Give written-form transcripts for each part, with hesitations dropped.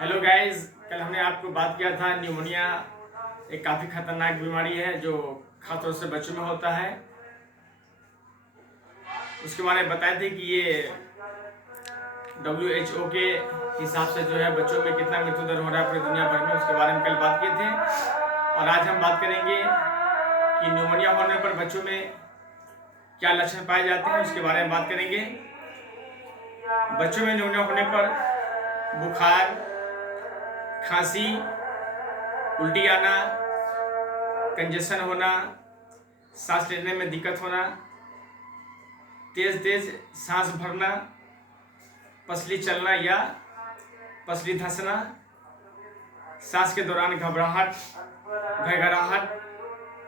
Hello guys, कल हमने आपको बात किया था न्यूमोनिया एक काफ़ी खतरनाक बीमारी है जो खासतौर से बच्चों में होता है। उसके बारे में बताए थे कि ये WHO के हिसाब से जो है बच्चों में कितना मृत्यु दर हो रहा है पूरी दुनिया भर में, उसके बारे में कल बात किए थे। और आज हम बात करेंगे कि न्यूमोनिया होने पर बच्चों में क्या लक्षण पाए जाते हैं, उसके बारे में बात करेंगे। बच्चों में न्यूमोनिया होने पर बुखार, खांसी, उल्टी आना, कंजेशन होना, सांस लेने में दिक्कत होना, तेज तेज सांस भरना, पसली चलना या पसली धंसना, सांस के दौरान घबराहट, घरघराहट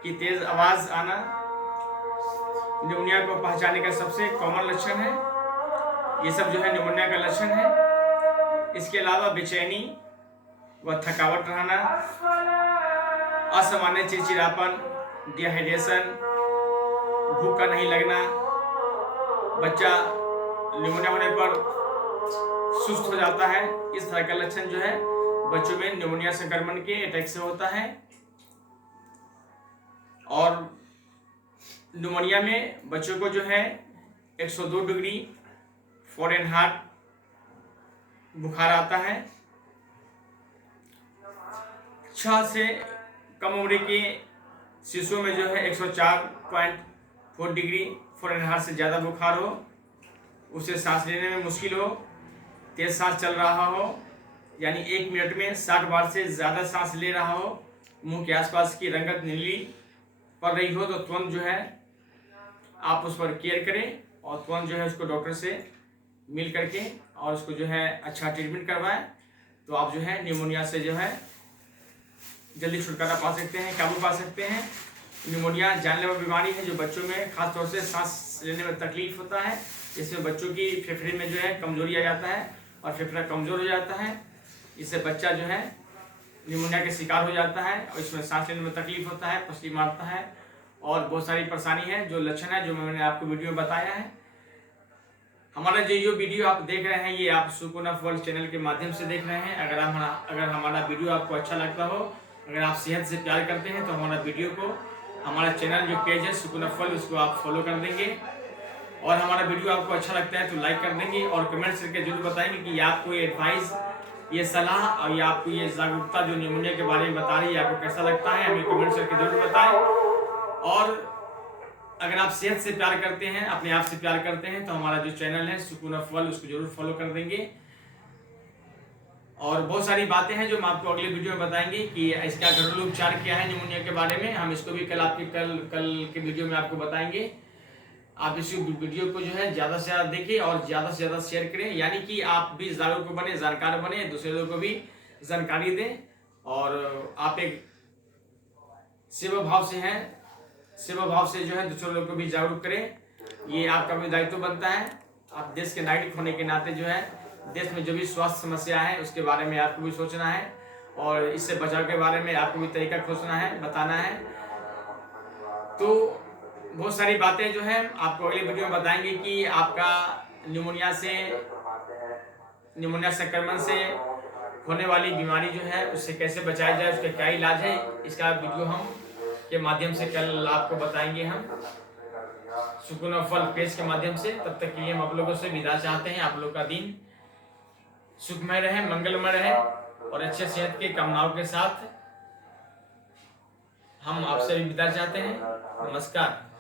की तेज आवाज आना न्यूमोनिया को पहचानने का सबसे कॉमन लक्षण है। ये सब जो है न्यूमोनिया का लक्षण है। इसके अलावा बेचैनी व थकावट रहना, असामान्य चिड़चिड़ापन, डिहाइड्रेशन, भूख का नहीं लगना, बच्चा न्यूमोनिया होने पर सुस्त हो जाता है। इस तरह का लक्षण जो है बच्चों में न्यूमोनिया संक्रमण के अटैक से होता है। और न्यूमोनिया में बच्चों को जो है 102 डिग्री फ़ारेनहाइट बुखार आता है। 6 से कम उम्र के शिशुओं में जो है 104.4 डिग्री फ़ारेनहाइट से ज़्यादा बुखार हो, उसे सांस लेने में मुश्किल हो, तेज सांस चल रहा हो, यानी 1 मिनट में 60 बार से ज़्यादा सांस ले रहा हो, मुंह के आसपास की रंगत नीली पड़ रही हो, तो तुरंत जो है आप उस पर केयर करें और तुरंत जो है उसको डॉक्टर से मिल करके और उसको जो है अच्छा ट्रीटमेंट करवाएं। तो आप जो है न्यूमोनिया से जो है जल्दी छुटकारा पा सकते हैं, काबू पा सकते हैं। न्यूमोनिया जानलेवा बीमारी है जो बच्चों में खासतौर से सांस लेने में तकलीफ होता है। इसमें बच्चों की फेफड़े में जो है कमजोरी आ जाता है और फेफड़ा कमजोर हो जाता है। इससे बच्चा जो है न्यूमोनिया के शिकार हो जाता है और इसमें सांस लेने में तकलीफ होता है, पसली मारता है और बहुत सारी परेशानी है। जो लक्षण है जो मैंने आपको वीडियो में बताया है। हमारा जो वीडियो आप देख रहे हैं ये आप सुकून ऑफ वर्ल्ड चैनल के माध्यम से देख रहे हैं। अगर हमारा वीडियो आपको अच्छा लगता हो, अगर आप सेहत से प्यार करते हैं तो हमारा वीडियो को, हमारा चैनल जो पेज है सुकून ऑफ वर्ल्ड, उसको आप फॉलो कर देंगे। और हमारा वीडियो आपको अच्छा लगता है तो लाइक कर देंगे और कमेंट्स करके जरूर बताएंगे कि आपको ये एडवाइस, ये सलाह और ये आपको ये जागरूकता जो न्यूमोनिया के बारे में बता रही है आपको कैसा लगता है, हमें कमेंट्स करके जरूर बताएं। और अगर आप सेहत से प्यार करते हैं, अपने आप से प्यार करते हैं तो हमारा जो चैनल है सुकून ऑफ वर्ल्ड, उसको जरूर फॉलो कर देंगे। और बहुत सारी बातें हैं जो हम आपको अगले वीडियो में बताएंगे कि इसका घरेलू उपचार क्या है न्यूमोनिया के बारे में। हम इसको भी कल के वीडियो में आपको बताएंगे। आप इस वीडियो को जो है ज़्यादा से ज़्यादा देखिए और ज़्यादा से ज़्यादा शेयर करें, यानी कि आप भी जागरूक बने, जानकार बने, दूसरे लोगों को भी जानकारी दें। और आप एक सेवा भाव से हैं, सेवा भाव से जो है दूसरे लोगों को भी जागरूक करें, ये आपका भी दायित्व बनता है। आप देश के नागरिक होने के नाते जो है देश में जो भी स्वास्थ्य समस्या है उसके बारे में आपको भी सोचना है और इससे बचाव के बारे में आपको भी तरीका खोजना है, बताना है। तो बहुत सारी बातें जो है आपको अगले वीडियो में बताएंगे कि आपका न्यूमोनिया संक्रमण से होने वाली बीमारी जो है उससे कैसे बचाया जाए, उसका क्या इलाज है, इसका वीडियो हम के माध्यम से कल आपको बताएंगे हम सुकून ऑफ वर्ल्ड पेज के माध्यम से। तब तक के लिए हम आप लोगों से विदा चाहते हैं। आप लोग का दिन सुखमय रहे, मंगलमय रहे और अच्छे सेहत के कामनाओं के साथ हम आपसे विदा चाहते हैं। नमस्कार।